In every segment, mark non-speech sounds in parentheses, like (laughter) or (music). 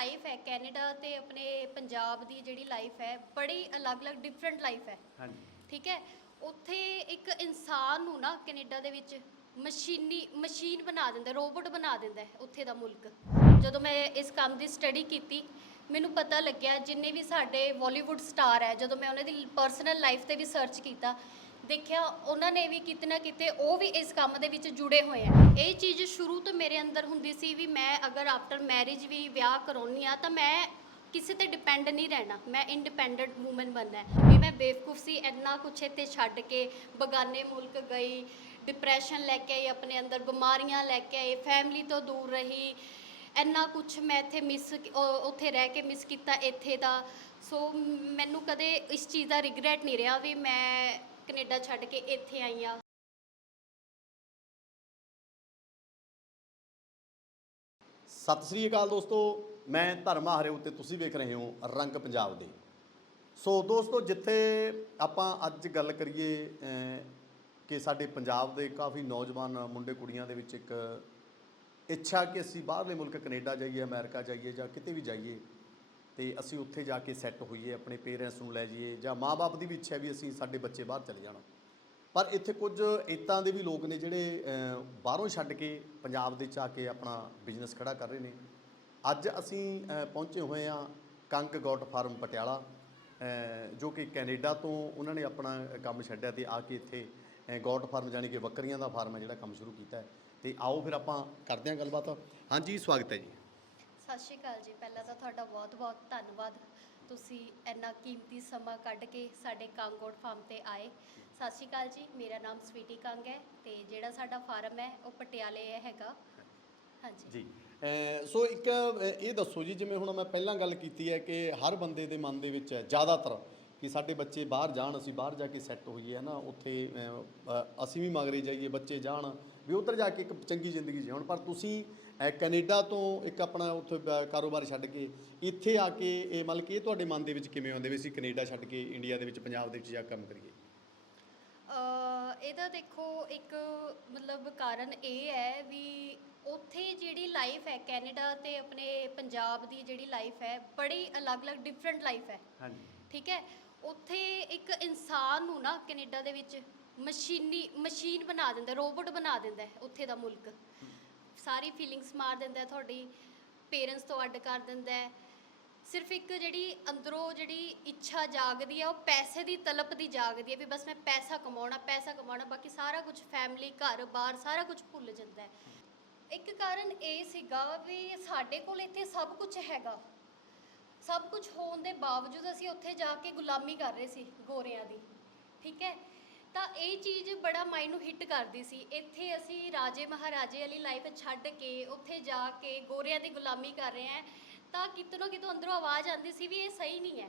Life ਹੈ Canada ਤੇ ਆਪਣੇ ਪੰਜਾਬ ਦੀ ਜਿਹੜੀ ਲਾਈਫ ਹੈ ਬੜੀ ਅਲੱਗ-ਅਲੱਗ ਡਿਫਰੈਂਟ ਲਾਈਫ ਹੈ। ਹਾਂਜੀ। ਠੀਕ ਹੈ? ਉੱਥੇ ਇੱਕ ਇਨਸਾਨ ਨੂੰ ਨਾ ਕੈਨੇਡਾ ਦੇ ਵਿੱਚ ਮਸ਼ੀਨੀ ਮਸ਼ੀਨ ਬਣਾ ਦਿੰਦਾ ਰੋਬੋਟ ਬਣਾ ਦਿੰਦਾ ਉੱਥੇ ਦਾ ਮੁਲਕ। ਜਦੋਂ ਮੈਂ ਇਸ ਕੰਮ ਦੀ ਸਟੱਡੀ ਕੀਤੀ ਮੈਨੂੰ ਪਤਾ ਲੱਗਿਆ ਜਿੰਨੇ ਵੀ ਸਾਡੇ ਬਾਲੀਵੁੱਡ ਸਟਾਰ ਹੈ ਜਦੋਂ ਮੈਂ ਉਹਨਾਂ ਦੀ ਪਰਸਨਲ ਲਾਈਫ ਤੇ ਵੀ ਸਰਚ ਕੀਤਾ ਦੇਖਿਆ ਉਹਨਾਂ ਨੇ ਵੀ ਕਿਤੇ ਨਾ ਕਿਤੇ ਉਹ ਵੀ ਇਸ ਕੰਮ ਦੇ ਵਿੱਚ ਜੁੜੇ ਹੋਏ ਆ। ਇਹ ਚੀਜ਼ ਸ਼ੁਰੂ ਤੋਂ ਮੇਰੇ ਅੰਦਰ ਹੁੰਦੀ ਸੀ ਵੀ ਮੈਂ ਅਗਰ ਆਫਟਰ ਮੈਰਿਜ ਵੀ ਵਿਆਹ ਕਰਾਉਣੀ ਆ ਤਾਂ ਮੈਂ ਕਿਸੇ ਤੇ ਡਿਪੈਂਡ ਨਹੀਂ ਰਹਿਣਾ। ਮੈਂ ਇੰਡੀਪੈਂਡੈਂਟ ਵੂਮਨ ਬਣਨਾ ਵੀ ਮੈਂ ਬੇਵਕੂਫ ਸੀ, ਇੰਨਾ ਕੁਛ ਇੱਥੇ ਛੱਡ ਕੇ ਬਗਾਨੇ ਮੁਲਕ ਗਈ ਡਿਪਰੈਸ਼ਨ ਲੈ ਕੇ ਆਈ, ਆਪਣੇ ਅੰਦਰ ਬਿਮਾਰੀਆਂ ਲੈ ਕੇ ਆਈ ਫੈਮਿਲੀ ਤੋਂ ਦੂਰ ਰਹੀ, ਇੰਨਾ ਕੁਛ ਮੈਂ ਇੱਥੇ ਮਿਸ ਉੱਥੇ ਰਹਿ ਕੇ ਮਿਸ ਕੀਤਾ ਇੱਥੇ ਦਾ। ਸੋ ਮੈਨੂੰ ਕਦੇ ਇਸ ਚੀਜ਼ ਦਾ ਰਿਗਰੈਟ ਨਹੀਂ ਰਿਹਾ ਵੀ ਮੈਂ ਕੈਨੇਡਾ ਛੱਡ ਕੇ ਇੱਥੇ ਆਈ ਆ। ਸਤਿ ਸ੍ਰੀ ਅਕਾਲ ਦੋਸਤੋ, ਮੈਂ ਧਰਮਾ ਹਰਿਓ ਤੇ ਤੁਸੀਂ ਵੇਖ ਰਹੇ ਹੋ ਰੰਗ ਪੰਜਾਬ ਦੇ। ਸੋ ਦੋਸਤੋ, ਜਿੱਥੇ ਆਪਾਂ ਅੱਜ ਗੱਲ ਕਰੀਏ ਕਿ ਸਾਡੇ ਪੰਜਾਬ ਦੇ ਕਾਫੀ ਨੌਜਵਾਨ ਮੁੰਡੇ ਕੁੜੀਆਂ ਦੇ ਵਿੱਚ ਇੱਕ ਇੱਛਾ ਕਿ ਅਸੀਂ ਬਾਹਰਲੇ ਮੁਲਕ ਕੈਨੇਡਾ ਜਾਈਏ, ਅਮਰੀਕਾ ਜਾਈਏ ਜਾਂ ਕਿਤੇ ਵੀ ਜਾਈਏ ਤੇ ਅਸੀਂ ਉੱਥੇ ਜਾ ਕੇ ਸੈੱਟ ਹੋਈਏ, ਆਪਣੇ ਪੇਰੈਂਟਸ ਨੂੰ ਲੈ ਜਾਈਏ, ਜਾਂ ਮਾਪੇ ਦੀ ਵੀ ਇੱਛਾ ਵੀ ਅਸੀਂ ਸਾਡੇ ਬੱਚੇ ਬਾਹਰ ਚਲੇ ਜਾਣ। ਪਰ ਇੱਥੇ ਕੁਝ ਇਤਾਂ ਦੇ ਵੀ ਲੋਕ ਨੇ ਜਿਹੜੇ ਬਾਹਰੋਂ ਛੱਡ ਕੇ ਪੰਜਾਬ ਦੇ ਚ ਆ ਕੇ ਆਪਣਾ ਬਿਜ਼ਨਸ ਖੜਾ ਕਰ ਰਹੇ ਨੇ। ਅੱਜ ਅਸੀਂ ਪਹੁੰਚੇ ਹੋਏ ਹਾਂ ਕੰਕ ਗੋਟ ਫਾਰਮ ਪਟਿਆਲਾ ਜੋ ਕਿ ਕੈਨੇਡਾ ਤੋਂ ਉਹਨਾਂ ਨੇ ਆਪਣਾ ਕੰਮ ਛੱਡਿਆ ਤੇ ਆ ਕੇ ਇੱਥੇ ਗੋਟ ਫਾਰਮ ਜਾਣੀ ਕਿ ਬੱਕਰੀਆਂ ਦਾ ਫਾਰਮ ਹੈ ਜਿਹੜਾ ਕੰਮ ਸ਼ੁਰੂ ਕੀਤਾ ਹੈ। ਤੇ ਆਓ ਫਿਰ ਆਪਾਂ ਕਰਦੇ ਹਾਂ ਗੱਲਬਾਤ। ਹਾਂਜੀ, ਸਵਾਗਤ ਹੈ ਜੀ। ਸਤਿ ਸ਼੍ਰੀ ਅਕਾਲ ਜੀ। ਪਹਿਲਾਂ ਤਾਂ ਤੁਹਾਡਾ ਬਹੁਤ-ਬਹੁਤ ਧੰਨਵਾਦ। ਤੁਸੀਂ ਇੰਨਾ ਕੀਮਤੀ ਸਮਾਂ ਕੱਢ ਕੇ ਸਾਡੇ ਕਾਂਗੋਟ ਫਾਰਮ ਤੇ ਆਏ। ਸਤਿ ਸ਼੍ਰੀ ਅਕਾਲ ਜੀ। ਮੇਰਾ ਨਾਮ ਸਵੀਟੀ ਕੰਗ ਹੈ ਤੇ ਜਿਹੜਾ ਸਾਡਾ ਫਾਰਮ ਹੈ, ਉਹ ਪਟਿਆਲੇ ਹੈਗਾ। ਹਾਂਜੀ। ਜੀ। ਸੋ ਇੱਕ ਇਹ ਦੱਸੋ ਜੀ, ਜਿਵੇਂ ਹੁਣ ਮੈਂ ਪਹਿਲਾਂ ਗੱਲ ਕੀਤੀ ਹੈ ਕਿ ਹਰ ਬੰਦੇ ਦੇ ਮਨ ਦੇ ਵਿੱਚ ਹੈ ਜ਼ਿਆਦਾਤਰ ਕਿ ਸਾਡੇ ਬੱਚੇ ਬਾਹਰ ਜਾਣ, ਅਸੀਂ ਬਾਹਰ ਜਾ ਕੇ ਸੈੱਟ ਹੋਈਏ, ਹੈ ਨਾ? ਉੱਥੇ ਅਸੀਂ ਵੀ ਮਗਰੇ ਜਾਈਏ, ਬੱਚੇ ਜਾਣ, ਵੀ ਉੱਧਰ ਜਾ ਕੇ ਇੱਕ ਚੰਗੀ ਜ਼ਿੰਦਗੀ ਜਿਉਣ। ਪਰ ਤੁਸੀਂ ਕੈਨੇਡਾ ਤੋਂ ਇੱਕ ਆਪਣਾ ਉੱਥੇ ਕਾਰੋਬਾਰ ਛੱਡ ਕੇ ਇੱਥੇ ਆ ਕੇ ਇਹ ਮਤਲਬ ਕਿ ਇਹ ਤੁਹਾਡੇ ਮਨ ਦੇ ਵਿੱਚ ਕਿਵੇਂ ਆਉਂਦੇ ਵੀ ਅਸੀਂ ਕੈਨੇਡਾ ਛੱਡ ਕੇ ਇੰਡੀਆ ਦੇ ਵਿੱਚ ਪੰਜਾਬ ਦੇ ਵਿੱਚ ਜਾ ਕੇ ਕੰਮ ਕਰੀਏ? ਅ, ਇਹਦਾ ਦੇਖੋ ਇੱਕ ਮਤਲਬ ਕਾਰਨ ਇਹ ਹੈ ਵੀ ਉੱਥੇ ਜਿਹੜੀ ਲਾਈਫ ਹੈ ਕੈਨੇਡਾ ਤੇ ਆਪਣੇ ਪੰਜਾਬ ਦੀ ਜਿਹੜੀ ਲਾਈਫ ਹੈ ਬੜੀ ਅਲੱਗ-ਅਲੱਗ ਡਿਫਰੈਂਟ ਲਾਈਫ ਹੈ। ਹਾਂਜੀ। ਠੀਕ ਹੈ? ਉੱਥੇ ਇੱਕ ਇਨਸਾਨ ਨੂੰ ਨਾ ਕੈਨੇਡਾ ਦੇ ਵਿੱਚ ਮਸ਼ੀਨੀ ਮਸ਼ੀਨ ਬਣਾ ਦਿੰਦਾ ਰੋਬੋਟ ਬਣਾ ਦਿੰਦਾ ਹੈ ਉੱਥੇ ਦਾ ਮੁਲਕ। ਸਾਰੀ ਫੀਲਿੰਗਸ ਮਾਰ ਦਿੰਦਾ ਹੈ, ਤੁਹਾਡੀ ਪੇਰੈਂਟਸ ਤੋਂ ਅੱਡ ਕਰ ਦਿੰਦਾ ਹੈ। ਸਿਰਫ ਇੱਕ ਜਿਹੜੀ ਅੰਦਰੋਂ ਜਿਹੜੀ ਇੱਛਾ ਜਾਗਦੀ ਹੈ, ਉਹ ਪੈਸੇ ਦੀ ਤਲਬ ਦੀ ਜਾਗਦੀ ਹੈ ਵੀ ਬਸ ਮੈਂ ਪੈਸਾ ਕਮਾਉਣਾ ਪੈਸਾ ਕਮਾਉਣਾ, ਬਾਕੀ ਸਾਰਾ ਕੁਝ ਫੈਮਿਲੀ ਘਰ, ਬਾਹਰ, ਸਾਰਾ ਕੁਝ ਭੁੱਲ ਜਾਂਦਾ ਹੈ। ਇੱਕ ਕਾਰਨ ਇਹ ਸੀਗਾ ਵੀ ਸਾਡੇ ਕੋਲ ਇੱਥੇ ਸਭ ਕੁਝ ਹੈਗਾ। ਸਭ ਕੁਝ ਹੋਣ ਦੇ ਬਾਵਜੂਦ ਅਸੀਂ ਉੱਥੇ ਜਾ ਕੇ ਗੁਲਾਮੀ ਕਰ ਰਹੇ ਸੀ ਗੋਰਿਆਂ ਦੀ, ਠੀਕ ਹੈ? ਤਾਂ ਇਹ ਚੀਜ਼ ਬੜਾ ਮਾਈਂਡ ਨੂੰ ਹਿੱਟ ਕਰਦੀ ਸੀ। ਇੱਥੇ ਅਸੀਂ ਰਾਜੇ ਮਹਾਰਾਜੇ ਵਾਲੀ ਲਾਈਫ ਛੱਡ ਕੇ ਉੱਥੇ ਜਾ ਕੇ ਗੋਰਿਆਂ ਦੀ ਗੁਲਾਮੀ ਕਰ ਰਹੇ ਹਾਂ ਤਾਂ ਕਿਤੋਂ ਨਾ ਕਿਤੋਂ ਅੰਦਰੋਂ ਆਵਾਜ਼ ਆਉਂਦੀ ਸੀ ਵੀ ਇਹ ਸਹੀ ਨਹੀਂ ਹੈ।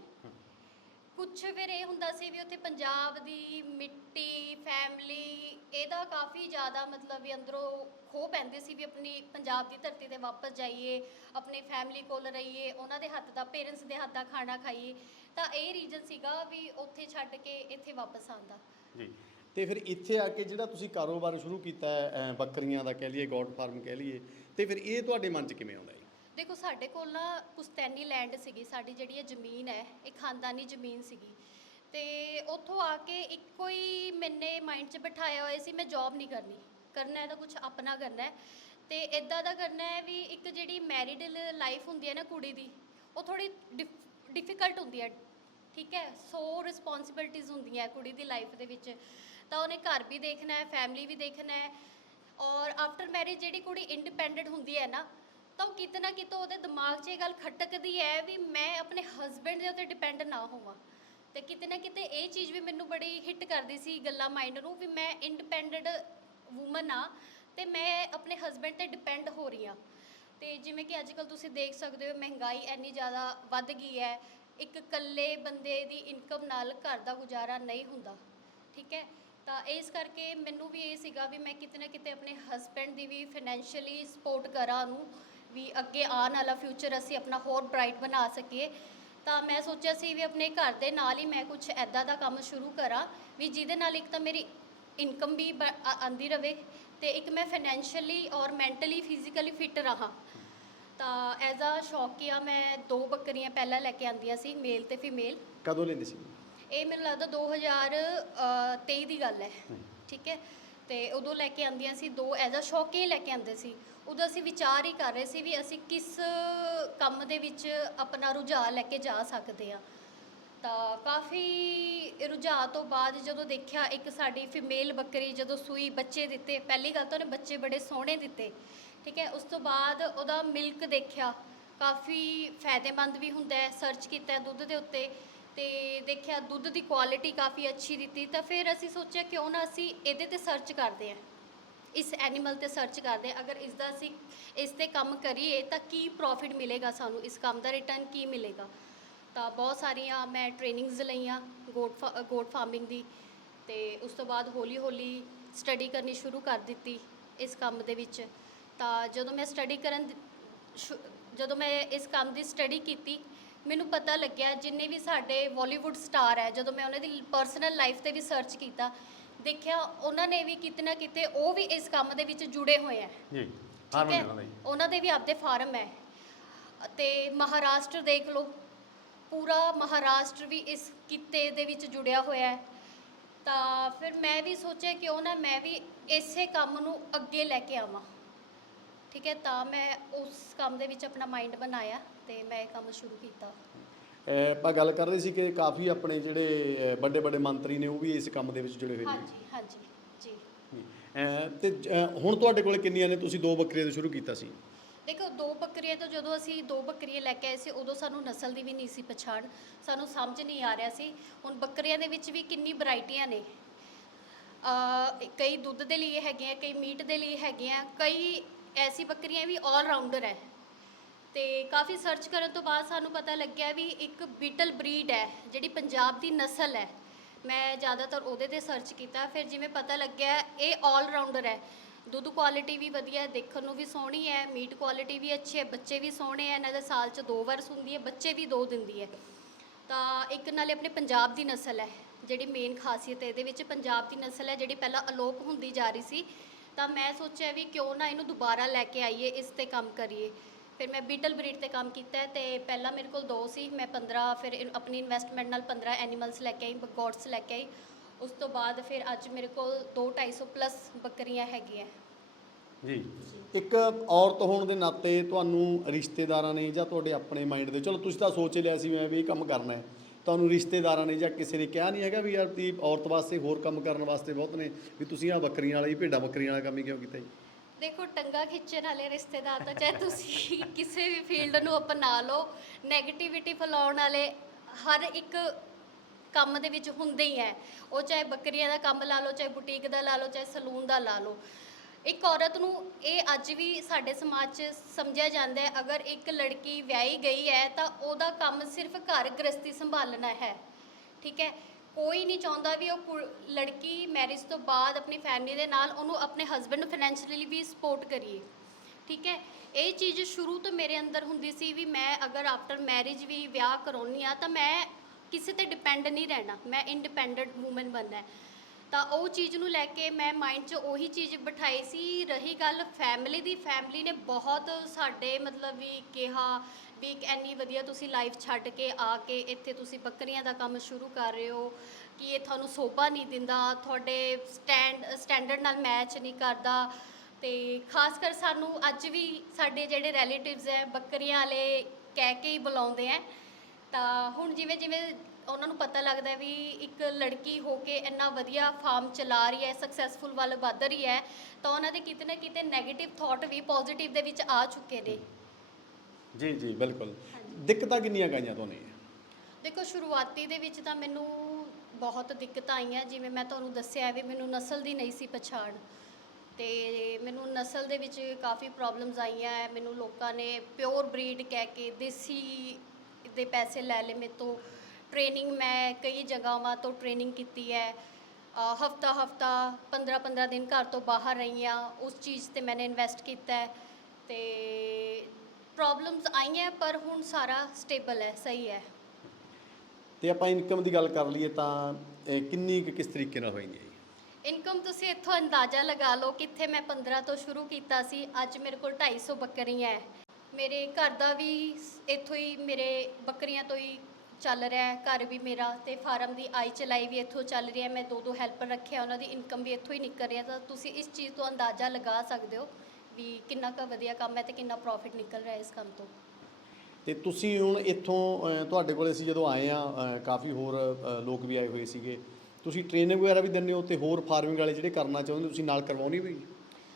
ਕੁਝ ਫਿਰ ਇਹ ਹੁੰਦਾ ਸੀ ਵੀ ਉੱਥੇ ਪੰਜਾਬ ਦੀ ਮਿੱਟੀ ਫੈਮਿਲੀ ਇਹਦਾ ਕਾਫੀ ਜ਼ਿਆਦਾ ਮਤਲਬ ਵੀ ਅੰਦਰੋਂ ਖੋ ਪੈਂਦੇ ਸੀ ਵੀ ਆਪਣੀ ਪੰਜਾਬ ਦੀ ਧਰਤੀ ਤੇ ਵਾਪਸ ਜਾਈਏ ਆਪਣੀ ਫੈਮਿਲੀ ਕੋਲ ਰਹੀਏ ਉਹਨਾਂ ਦੇ ਹੱਥ ਦਾ ਪੇਰੈਂਟਸ ਦੇ ਹੱਥ ਦਾ ਖਾਣਾ ਖਾਈਏ। ਤਾਂ ਇਹ ਰੀਜ਼ਨ ਸੀਗਾ ਵੀ ਉੱਥੇ ਛੱਡ ਕੇ ਇੱਥੇ ਵਾਪਸ ਆਉਂਦਾ ਜੀ। ਤੇ ਫਿਰ ਇੱਥੇ ਆ ਕੇ ਜਿਹੜਾ ਤੁਸੀਂ ਕਾਰੋਬਾਰ ਸ਼ੁਰੂ ਕੀਤਾ ਹੈ ਬੱਕਰੀਆਂ ਦਾ ਕਹਿ ਲਈਏ ਗੋਟ ਫਾਰਮ ਕਹਿ ਲਈਏ ਤੇ ਫਿਰ ਇਹ ਤੁਹਾਡੇ ਮਨ 'ਚ ਕਿਵੇਂ ਆਉਂਦਾ ਜੀ? ਦੇਖੋ ਸਾਡੇ ਕੋਲ ਨਾ ਪੁਸਤੈਨੀ ਲੈਂਡ ਸੀਗੀ ਸਾਡੀ ਜਿਹੜੀ ਇਹ ਜ਼ਮੀਨ ਹੈ ਇਹ ਖਾਨਦਾਨੀ ਜ਼ਮੀਨ ਸੀਗੀ। ਤੇ ਉੱਥੋਂ ਆ ਕੇ ਇੱਕੋ ਹੀ ਮੈਨੇ ਮਾਈਂਡ 'ਚ ਬਿਠਾਇਆ ਹੋਇਆ ਸੀ ਮੈਂ ਜੌਬ ਨਹੀਂ ਕਰਨੀ ਕਰਨਾ ਹੈ ਤਾਂ ਕੁਝ ਆਪਣਾ ਕਰਨਾ ਹੈ। ਤੇ ਇਦਾਂ ਦਾ ਕਰਨਾ ਹੈ ਵੀ ਇੱਕ ਜਿਹੜੀ ਮੈਰਿਡ ਲਾਈਫ ਹੁੰਦੀ ਹੈ ਨਾ ਕੁੜੀ ਦੀ ਉਹ ਥੋੜੀ ਡਿਫਿਕਲਟ ਹੁੰਦੀ ਹੈ ਠੀਕ ਹੈ, ਸੋ ਰਿਸਪੌਂਸਿਬਿਲਟੀਆਂ ਹੁੰਦੀਆਂ ਕੁੜੀ ਦੀ ਲਾਈਫ ਦੇ ਵਿੱਚ। ਤਾਂ ਉਹਨੇ ਘਰ ਵੀ ਦੇਖਣਾ ਹੈ ਫੈਮਿਲੀ ਵੀ ਦੇਖਣਾ ਹੈ ਔਰ ਆਫਟਰ ਮੈਰਿਜ ਜਿਹੜੀ ਕੁੜੀ ਇੰਡੀਪੈਂਡੈਂਟ ਹੁੰਦੀ ਹੈ ਨਾ, ਤਾਂ ਉਹ ਕਿਤੇ ਨਾ ਕਿਤੇ ਉਹਦੇ ਦਿਮਾਗ 'ਚ ਇਹ ਗੱਲ ਖਟਕਦੀ ਹੈ ਵੀ ਮੈਂ ਆਪਣੇ ਹਸਬੰਡ ਦੇ ਉੱਤੇ ਡਿਪੈਂਡ ਨਾ ਹੋਵਾਂ। ਤੇ ਕਿਤੇ ਨਾ ਕਿਤੇ ਇਹ ਚੀਜ਼ ਵੀ ਮੈਨੂੰ ਬੜੀ ਹਿੱਟ ਕਰਦੀ ਸੀ ਗੱਲਾਂ ਮਾਈਂਡ ਨੂੰ ਵੀ ਮੈਂ ਇੰਡੀਪੈਂਡੈਂਟ ਵੂਮਨ ਆ ਤੇ ਮੈਂ ਆਪਣੇ ਹਸਬੰਡ ਤੇ ਡਿਪੈਂਡ ਹੋ ਰਹੀ ਆ ਤੇ ਜਿਵੇਂ ਕਿ ਅੱਜ ਅੱਜਕੱਲ ਤੁਸੀਂ ਦੇਖ ਸਕਦੇ ਹੋ ਮਹਿੰਗਾਈ ਇੰਨੀ ਜ਼ਿਆਦਾ ਵੱਧ ਗਈ ਹੈ ਇੱਕ ਇਕੱਲੇ ਬੰਦੇ ਦੀ ਇਨਕਮ ਨਾਲ ਘਰ ਦਾ ਗੁਜ਼ਾਰਾ ਨਹੀਂ ਹੁੰਦਾ, ਠੀਕ ਹੈ? ਤਾਂ ਇਸ ਕਰਕੇ ਮੈਨੂੰ ਵੀ ਇਹ ਸੀਗਾ ਵੀ ਮੈਂ ਕਿਤੇ ਨਾ ਕਿਤੇ ਆਪਣੇ ਹਸਬੰਡ ਦੀ ਵੀ ਫਾਈਨੈਂਸ਼ੀਅਲੀ ਸਪੋਰਟ ਕਰਾਂ ਨੂੰ ਵੀ ਅੱਗੇ ਆਉਣ ਵਾਲਾ ਫਿਊਚਰ ਅਸੀਂ ਆਪਣਾ ਹੋਰ ਬ੍ਰਾਈਟ ਬਣਾ ਸਕੀਏ। ਤਾਂ ਮੈਂ ਸੋਚਿਆ ਸੀ ਵੀ ਆਪਣੇ ਘਰ ਦੇ ਨਾਲ ਹੀ ਮੈਂ ਕੁਝ ਐਦਾਂ ਦਾ ਕੰਮ ਸ਼ੁਰੂ ਕਰਾਂ, ਵੀ ਜਿਹਦੇ ਨਾਲ ਇੱਕ ਤਾਂ ਮੇਰੀ ਇਨਕਮ ਵੀ ਬ- ਆਉਂਦੀ ਰਵੇ ਤੇ ਇੱਕ ਮੈਂ ਫਾਈਨੈਂਸ਼ੀਅਲੀ ਔਰ ਮੈਂਟਲੀ ਫਿਜ਼ੀਕਲੀ ਫਿਟ ਰਹਾ। ਐਜ਼ ਅ ਸ਼ੌਕੀਆ ਮੈਂ ਦੋ ਬੱਕਰੀਆਂ ਪਹਿਲਾਂ ਲੈ ਕੇ ਆਂਦੀਆਂ ਸੀ ਮੇਲ ਤੇ ਫੀਮੇਲ ਕਦੋਂ ਲੈਂਦੇ ਸੀ? ਇਹ ਮੈਨੂੰ ਲੱਗਦਾ 2023 ਦੀ ਗੱਲ ਹੈ। ਠੀਕ ਹੈ? ਤੇ ਉਦੋਂ ਲੈ ਕੇ ਆਂਦੀਆਂ ਸੀ ਦੋ ਐਜ਼ ਅ ਸ਼ੌਕੀਆ ਲੈ ਕੇ ਆਂਦੇ ਸੀ। ਉਦੋਂ ਅਸੀਂ ਵਿਚਾਰ ਹੀ ਕਰ ਰਹੇ ਸੀ ਵੀ ਅਸੀਂ ਕਿਸ ਕੰਮ ਦੇ ਵਿੱਚ ਆਪਣਾ ਰੁਝਾਨ ਲੈ ਕੇ ਜਾ ਸਕਦੇ ਆ ਤਾਂ ਕਾਫੀ ਰੁਝਾਨ ਤੋਂ ਬਾਅਦ ਜਦੋਂ ਦੇਖਿਆ ਇੱਕ ਸਾਡੀ ਫੀਮੇਲ ਬੱਕਰੀ ਜਦੋਂ ਸੂਈ ਬੱਚੇ ਦਿੱਤੇ ਪਹਿਲੀ ਗੱਲ ਤਾਂ ਉਹਨੇ ਬੱਚੇ ਬੜੇ ਸੋਹਣੇ ਦਿੱਤੇ। ਠੀਕ ਹੈ, ਉਸ ਤੋਂ ਬਾਅਦ ਉਹਦਾ ਮਿਲਕ ਦੇਖਿਆ। ਕਾਫੀ ਫਾਇਦੇਮੰਦ ਵੀ ਹੁੰਦਾ ਹੈ ਸਰਚ ਕੀਤਾ ਦੁੱਧ ਦੇ ਉੱਤੇ ਤੇ ਦੇਖਿਆ ਦੁੱਧ ਦੀ ਕੁਆਲਿਟੀ ਕਾਫੀ ਅੱਛੀ ਦਿੱਤੀ। ਤਾਂ ਫਿਰ ਅਸੀਂ ਸੋਚਿਆ ਕਿਉਂ ਨਾ ਅਸੀਂ ਇਹਦੇ ਤੇ ਸਰਚ ਕਰਦੇ ਹਾਂ। ਇਸ ਐਨੀਮਲ ਤੇ ਸਰਚ ਕਰਦੇ ਹਾਂ। ਅਗਰ ਇਸ ਦਾ ਅਸੀਂ ਇਸ ਤੇ ਕੰਮ ਕਰੀਏ ਤਾਂ ਕੀ ਪ੍ਰੋਫਿਟ ਮਿਲੇਗਾ ਸਾਨੂੰ? ਇਸ ਕੰਮ ਦਾ ਰਿਟਰਨ ਕੀ ਮਿਲੇਗਾ? ਤਾਂ ਬਹੁਤ ਸਾਰੀਆਂ ਮੈਂ ਟ੍ਰੇਨਿੰਗਸ ਲਈਆਂ ਗੋਟ ਫਾ- ਗੋਟ ਫਾਰਮਿੰਗ ਦੀ ਤੇ ਉਸ ਤੋਂ ਬਾਅਦ ਹੌਲੀ ਹੌਲੀ ਸਟੱਡੀ ਕਰਨੀ ਸ਼ੁਰੂ ਕਰ ਦਿੱਤੀ ਇਸ ਕੰਮ ਦੇ ਵਿੱਚ। ਤਾਂ ਜਦੋਂ ਮੈਂ ਸਟੱਡੀ ਕਰਨ ਦੀ- ਸ਼ੁ- ਜਦੋਂ ਮੈਂ ਇਸ ਕੰਮ ਦੀ ਸਟੱਡੀ ਕੀਤੀ ਮੈਨੂੰ ਪਤਾ ਲੱਗਿਆ ਜਿੰਨੇ ਵੀ ਸਾਡੇ ਬਾਲੀਵੁੱਡ ਸਟਾਰ ਹੈ ਜਦੋਂ ਮੈਂ ਉਹਨਾਂ ਦੀ ਪਰਸਨਲ ਲਾਈਫ ਤੇ ਵੀ ਸਰਚ ਕੀਤਾ ਦੇਖਿਆ ਉਹਨਾਂ ਨੇ ਵੀ ਕਿਤੇ ਨਾ ਕਿਤੇ ਉਹ ਵੀ ਇਸ ਕੰਮ ਦੇ ਵਿੱਚ ਜੁੜੇ ਹੋਏ ਹੈ। ਜੀ ਠੀਕ ਹੈ ਉਹਨਾਂ ਦੇ ਵੀ ਆਪਦੇ ਫਾਰਮ ਹੈ। ਤੇ ਮਹਾਰਾਸ਼ਟਰ ਦੇਖ ਲਓ ਪੂਰਾ ਮਹਾਰਾਸ਼ਟਰ ਵੀ ਇਸ ਕਿੱਤੇ ਦੇ ਵਿੱਚ ਜੁੜਿਆ ਹੋਇਆ ਹੈ। ਤਾਂ ਫਿਰ ਮੈਂ ਵੀ ਸੋਚਿਆ ਕਿ ਉਹ ਨਾ ਮੈਂ ਵੀ ਇਸੇ ਕੰਮ ਨੂੰ ਅੱਗੇ ਲੈ ਕੇ ਆਵਾਂ। ਠੀਕ ਹੈ ਤਾਂ ਮੈਂ ਉਸ ਕੰਮ ਦੇ ਵਿੱਚ ਆਪਣਾ ਮਾਈਂਡ ਬਣਾਇਆ ਤੇ ਮੈਂ ਇਹ ਕੰਮ ਸ਼ੁਰੂ ਕੀਤਾ। ਆਪਾਂ ਗੱਲ ਕਰ ਰਹੇ ਸੀ ਕਿ ਕਾਫੀ ਆਪਣੇ ਜਿਹੜੇ ਵੱਡੇ ਵੱਡੇ ਮੰਤਰੀ ਨੇ ਉਹ ਵੀ ਇਸ ਕੰਮ ਦੇ ਵਿੱਚ ਜੁੜੇ ਹੋਏ ਨੇ। ਹਾਂਜੀ ਹਾਂਜੀ ਜੀ। ਅਹ ਤੇ ਅਹ ਹੁਣ ਤੁਹਾਡੇ ਕੋਲ ਕਿੰਨੀਆਂ ਨੇ? ਤੁਸੀਂ ਦੋ ਬੱਕਰੀਆਂ ਤੋਂ ਸ਼ੁਰੂ ਕੀਤਾ ਸੀ। ਦੇਖੋ ਦੋ ਬੱਕਰੀਆਂ ਤੋਂ ਜਦੋਂ ਅਸੀਂ ਦੋ ਬੱਕਰੀਆਂ ਲੈ ਕੇ ਆਏ ਸੀ ਉਦੋਂ ਸਾਨੂੰ ਨਸਲ ਦੀ ਵੀ ਨਹੀਂ ਸੀ ਪਛਾਣ। ਸਾਨੂੰ ਸਮਝ ਨਹੀਂ ਆ ਰਿਹਾ ਸੀ। ਹੁਣ ਬੱਕਰੀਆਂ ਦੇ ਵਿੱਚ ਵੀ ਕਿੰਨੀ ਵੈਰਾਈਟੀਆਂ ਨੇ। ਅ ਕਈ ਦੁੱਧ ਦੇ ਲਈ ਹੈਗੀਆਂ ਕਈ ਮੀਟ ਦੇ ਲਈ ਹੈਗੀਆਂ ਕਈ ਐਸੀ ਬੱਕਰੀਆਂ ਵੀ 올 ਰਾਊਂਡਰ ਹੈ। ਤੇ ਕਾਫੀ ਸਰਚ ਕਰਨ ਤੋਂ ਬਾਅਦ ਸਾਨੂੰ ਪਤਾ ਲੱਗਿਆ ਵੀ ਇੱਕ ਬੀਟਲ ਬਰੀਡ ਹੈ, ਜਿਹੜੀ ਪੰਜਾਬ ਦੀ ਨਸਲ ਹੈ। ਮੈਂ ਜ਼ਿਆਦਾਤਰ ਉਹਦੇ ਤੇ ਸਰਚ ਕੀਤਾ, ਫਿਰ ਜਿਵੇਂ ਪਤਾ ਲੱਗਿਆ ਇਹ 올 ਰਾਊਂਡਰ ਹੈ। ਦੁੱਧ ਕੁਆਲਿਟੀ ਵੀ ਵਧੀਆ ਹੈ, ਦੇਖਣ ਨੂੰ ਵੀ ਸੋਹਣੀ ਹੈ ਮੀਟ ਕੁਆਲਿਟੀ ਵੀ ਅੱਛੀ ਹੈ, ਬੱਚੇ ਵੀ ਸੋਹਣੇ ਹੈ ਇਹਨਾਂ ਦੇ ਸਾਲ 'ਚ ਦੋ ਵਾਰ ਸੁੰਦੀ ਹੈ, ਬੱਚੇ ਵੀ ਦੋ ਦਿੰਦੀ ਹੈ। ਤਾਂ ਇੱਕ ਨਾਲੇ ਆਪਣੇ ਪੰਜਾਬ ਦੀ ਨਸਲ ਹੈ, ਜਿਹੜੀ ਮੇਨ ਖਾਸੀਅਤ ਹੈ, ਇਹਦੇ ਵਿੱਚ ਪੰਜਾਬ ਦੀ ਨਸਲ ਹੈ, ਜਿਹੜੀ ਪਹਿਲਾਂ ਅਲੋਪ ਹੁੰਦੀ ਜਾ ਰਹੀ ਸੀ। ਤਾਂ ਮੈਂ ਸੋਚਿਆ ਵੀ ਕਿਉਂ ਨਾ ਇਹਨੂੰ ਦੁਬਾਰਾ ਲੈ ਕੇ ਆਈਏ, ਇਸ ਤੇ ਕੰਮ ਕਰੀਏ। ਫਿਰ ਮੈਂ ਬੀਟਲ ਬਰੀਡ ਤੇ ਕੰਮ ਕੀਤਾ ਹੈ ਤੇ ਪਹਿਲਾਂ ਮੇਰੇ ਕੋਲ ਦੋ ਸੀ, ਮੈਂ 15 ਫਿਰ ਇਨ- ਆਪਣੀ ਇਨਵੈਸਟਮੈਂਟ ਨਾਲ 15 ਐਨੀਮਲਸ ਲੈ ਕੇ ਆਈ ਗੋਡਸ ਲੈ ਕੇ ਆਈ। ਉਸ ਤੋਂ ਬਾਅਦ ਫਿਰ ਅੱਜ ਮੇਰੇ ਕੋਲ 2 250 ਪਲੱਸ ਬੱਕਰੀਆਂ ਹੈਗੀਆਂ। ਜੀ। ਇੱਕ ਔਰਤ ਹੋਣ ਦੇ ਨਾਤੇ ਤੁਹਾਨੂੰ ਰਿਸ਼ਤੇਦਾਰਾਂ ਨੇ ਜਾਂ ਤੁਹਾਡੇ ਆਪਣੇ ਮਾਈਂਡ ਦੇ, ਚਲੋ ਤੁਸੀਂ ਤਾਂ ਸੋਚ ਹੀ ਲਿਆ ਸੀ ਮੈਂ ਵੀ ਇਹ ਕੰਮ ਕਰਨਾ ਹੈ। ਤੁਹਾਨੂੰ ਰਿਸ਼ਤੇਦਾਰਾਂ ਨੇ ਜਾਂ ਕਿਸੇ ਨੇ ਕਿਹਾ ਨਹੀਂ ਹੈਗਾ ਵੀ ਯਾਰ ਤੀ ਔਰਤ ਵਾਸਤੇ ਹੋਰ ਕੰਮ ਕਰਨ ਵਾਸਤੇ ਬਹੁਤ ਨੇ, ਵੀ ਤੁਸੀਂ ਆ ਬੱਕਰੀਆਂ ਵਾਲਾ ਹੀ ਭੇਡਾਂ ਬੱਕਰੀਆਂ ਵਾਲਾ ਕੰਮ ਹੀ ਕਿਉਂ ਕੀਤਾ ਜੀ? ਦੇਖੋ, ਟੰਗਾ ਖਿੱਚਣ ਵਾਲੇ ਰਿਸ਼ਤੇਦਾਰ ਤਾਂ ਚਾਹੇ ਤੁਸੀਂ (laughs) ਕਿਸੇ ਵੀ ਫੀਲਡ ਨੂੰ ਅਪਣਾ ਲਓ 네ਗੇਟਿਵਿਟੀ ਫੈਲਾਉਣ ਵਾਲੇ ਹਰ ਇੱਕ ਕੰਮ ਦੇ ਵਿੱਚ ਹੁੰਦੇ ਹੀ ਹੈ। ਉਹ ਚਾਹੇ ਬੱਕਰੀਆਂ ਦਾ ਕੰਮ ਲਾ ਲਓ, ਚਾਹੇ ਬੁਟੀਕ ਦਾ ਲਾ ਲਓ, ਚਾਹੇ ਸਲੂਨ ਦਾ ਲਾ ਲਓ। ਇੱਕ ਔਰਤ ਨੂੰ ਇਹ ਅੱਜ ਵੀ ਸਾਡੇ ਸਮਾਜ 'ਚ ਸਮਝਿਆ ਜਾਂਦਾ ਹੈ, ਅਗਰ ਇੱਕ ਲੜਕੀ ਵਿਆਹੀ ਗਈ ਹੈ ਤਾਂ ਉਹਦਾ ਕੰਮ ਸਿਰਫ ਘਰ ਗ੍ਰਸਤੀ ਸੰਭਾਲਣਾ ਹੈ। ਠੀਕ ਹੈ? ਕੋਈ ਨਹੀਂ ਚਾਹੁੰਦਾ ਵੀ ਉਹ ਕੁ- ਲੜਕੀ ਮੈਰਿਜ ਤੋਂ ਬਾਅਦ ਆਪਣੀ ਫੈਮਿਲੀ ਦੇ ਨਾਲ ਉਹਨੂੰ ਆਪਣੇ ਹਸਬੰਡ ਨੂੰ ਫਾਈਨੈਂਸ਼ੀਅਲੀ ਵੀ ਸਪੋਰਟ ਕਰੀਏ। ਠੀਕ ਹੈ? ਇਹ ਚੀਜ਼ ਸ਼ੁਰੂ ਤੋਂ ਮੇਰੇ ਅੰਦਰ ਹੁੰਦੀ ਸੀ ਵੀ ਮੈਂ ਅਗਰ ਆਫਟਰ ਮੈਰਿਜ ਵੀ ਵਿਆਹ ਕਰਾਉਣੀ ਆ ਤਾਂ ਮੈਂ ਕਿਸੇ ਤੇ ਡਿਪੈਂਡ ਨਹੀਂ ਰਹਿਣਾ। ਮੈਂ ਇੰਡੀਪੈਂਡੈਂਟ ਵੂਮਨ ਬਣਨਾ ਹੈ। ਤਾਂ ਉਹ ਚੀਜ਼ ਨੂੰ ਲੈ ਕੇ ਮੈਂ ਮਾਈਂਡ 'ਚ ਉਹੀ ਚੀਜ਼ ਬਿਠਾਈ ਸੀ, ਰਹੀ ਗੱਲ ਫੈਮਿਲੀ ਦੀ। ਫੈਮਿਲੀ ਨੇ ਬਹੁਤ ਸਾਡੇ ਮਤਲਬ ਵੀ ਕਿਹਾ ਵੀ ਇੰਨੀ ਵਧੀਆ ਤੁਸੀਂ ਲਾਈਫ ਛੱਡ ਕੇ ਆ ਕੇ ਇੱਥੇ ਤੁਸੀਂ ਬੱਕਰੀਆਂ ਦਾ ਕੰਮ ਸ਼ੁਰੂ ਕਰ ਰਹੇ ਹੋ, ਕਿ ਇਹ ਤੁਹਾਨੂੰ ਸੋਭਾ ਨਹੀਂ ਦਿੰਦਾ, ਤੁਹਾਡੇ ਸਟੈਂਡ ਸਟੈਂਡਰਡ ਨਾਲ ਮੈਚ ਨਹੀਂ ਕਰਦਾ। ਤੇ ਖਾਸ ਕਰ ਸਾਨੂੰ ਅੱਜ ਵੀ ਸਾਡੇ ਜਿਹੜੇ ਰਿਲੇਟਿਵਸ ਹੈ, ਬੱਕਰੀਆਂ ਵਾਲੇ ਕਹਿ ਕੇ ਹੀ ਬੁਲਾਉਂਦੇ ਆ ਤਾਂ ਹੁਣ ਜਿਵੇਂ ਜਿਵੇਂ ਉਹਨਾਂ ਨੂੰ ਪਤਾ ਲੱਗਦਾ ਹੈ ਵੀ ਇੱਕ ਲੜਕੀ ਹੋ ਕੇ ਇੰਨਾ ਵਧੀਆ ਫਾਰਮ ਚਲਾ ਰਹੀ ਹੈ ਸਕਸੈਸਫੁਲ ਵੱਲ ਵੱਧ ਰਹੀ ਹੈ ਤਾਂ ਉਹਨਾਂ ਦੇ ਕਿਤੇ ਨਾ ਕਿਤੇ 네ਗੇਟਿਵ ਥਾਟ ਵੀ ਪੋਜ਼ਿਟਿਵ ਦੇ ਵਿੱਚ ਆ ਚੁੱਕੇ ਨੇ। ਜੀ ਜੀ ਬਿਲਕੁਲ। ਦਿੱਕਤਾਂ ਕਿੰਨੀਆਂ ਗਾਈਆਂ ਤੁਹਾਨੂੰ ਦੇਖੋ ਸ਼ੁਰੂਆਤੀ ਦੇ ਵਿੱਚ ਤਾਂ ਮੈਨੂੰ ਬਹੁਤ ਦਿੱਕਤਾਂ ਆਈਆਂ ਜਿਵੇਂ ਮੈਂ ਤੁਹਾਨੂੰ ਦੱਸਿਆ ਵੀ ਮੈਨੂੰ ਨਸਲ ਦੀ ਨਹੀਂ ਸੀ ਪਛਾਣ। ਤੇ ਮੈਨੂੰ ਨਸਲ ਦੇ ਵਿੱਚ ਕਾਫੀ ਪ੍ਰੋਬਲਮਸ ਆਈਆਂ ਮੈਨੂੰ ਲੋਕਾਂ ਨੇ ਪਿਓਰ ਬਰੀਡ ਕਹਿ ਕੇ ਦੇਸੀ ਦੇ ਪੈਸੇ ਲੈ ਲਏ ਮੇਰੇ ਤੋਂ। ਟ੍ਰੇਨਿੰਗ ਮੈਂ ਕਈ ਜਗ੍ਹਾਵਾਂ ਤੋਂ ਟ੍ਰੇਨਿੰਗ ਕੀਤੀ ਹੈ। ਹਫਤਾ ਹਫਤਾ 15 15 ਦਿਨ ਘਰ ਤੋਂ ਬਾਹਰ ਰਹੀ ਹਾਂ। ਉਸ ਚੀਜ਼ ਤੇ ਮੈंने ਇਨਵੈਸਟ ਕੀਤਾ ਹੈ ਤੇ ਪ੍ਰੋਬਲਮਸ ਆਈਆਂ ਪਰ ਹੁਣ ਸਾਰਾ ਸਟੇਬਲ ਹੈ ਸਹੀ ਹੈ। ਤੇ ਆਪਾਂ ਇਨਕਮ ਦੀ ਗੱਲ ਕਰ ਲਈਏ ਤਾਂ ਕਿੰਨੀ ਕੁ ਕਿਸ ਤਰੀਕੇ ਨਾਲ ਹੋਏਗੀ? ਇਨਕਮ ਤੁਸੀਂ ਇੱਥੋਂ ਅੰਦਾਜ਼ਾ ਲਗਾ ਲਓ ਕਿੱਥੇ ਮੈਂ 15 ਤੋਂ ਸ਼ੁਰੂ ਕੀਤਾ ਸੀ। ਅੱਜ ਮੇਰੇ ਕੋਲ 250 ਬੱਕਰੀਆਂ ਹੈ। ਮੇਰੇ ਘਰ ਦਾ ਵੀ ਸ- ਇੱਥੋਂ ਹੀ ਮੇਰੇ ਬੱਕਰੀਆਂ ਤੋਂ ਹੀ ਚੱਲ ਰਿਹਾ ਹੈ ਘਰ ਵੀ ਮੇਰਾ ਤੇ ਫਾਰਮ ਦੀ ਆਈ ਚਲਾਈ ਵੀ ਇੱਥੋਂ ਚੱਲ ਰਹੀ ਹੈ। ਮੈਂ ਦੋ ਦੋ ਹੈਲਪਰ ਰੱਖਿਆ ਉਹਨਾਂ ਦੀ ਇਨਕਮ ਵੀ ਇੱਥੋਂ ਹੀ ਨਿਕਲ ਰਹੀ ਹੈ। ਤਾਂ ਤੁਸੀਂ ਇਸ ਚੀਜ਼ ਤੋਂ ਅੰਦਾਜ਼ਾ ਲਗਾ ਸਕਦੇ ਹੋ ਵੀ ਕਿੰਨਾ ਕੁ ਵਧੀਆ ਕੰਮ ਹੈ ਤੇ ਕਿੰਨਾ ਪ੍ਰੋਫਿਟ ਨਿਕਲ ਰਿਹਾ ਇਸ ਕੰਮ ਤੋਂ? ਤੇ ਤੁਸੀਂ ਹੁਣ ਇੱਥੋਂ ਅ, ਤੁਹਾਡੇ ਕੋਲ ਅਸੀਂ ਜਦੋਂ ਆਏ ਆ ਕਾਫੀ ਹੋਰ ਅ, ਲੋਕ ਵੀ ਆਏ ਹੋਏ ਸੀਗੇ। ਤੁਸੀਂ ਟ੍ਰੇਨਿੰਗ ਵਗੈਰਾ ਵੀ ਦਿੰਦੇ ਹੋ ਤੇ ਹੋਰ ਫਾਰਮਿੰਗ ਵਾਲੇ ਜਿਹੜੇ ਕਰਨਾ ਚਾਹੁੰਦੇ ਤੁਸੀਂ ਨਾਲ ਕਰਵਾਉਣੀ ਵੀ?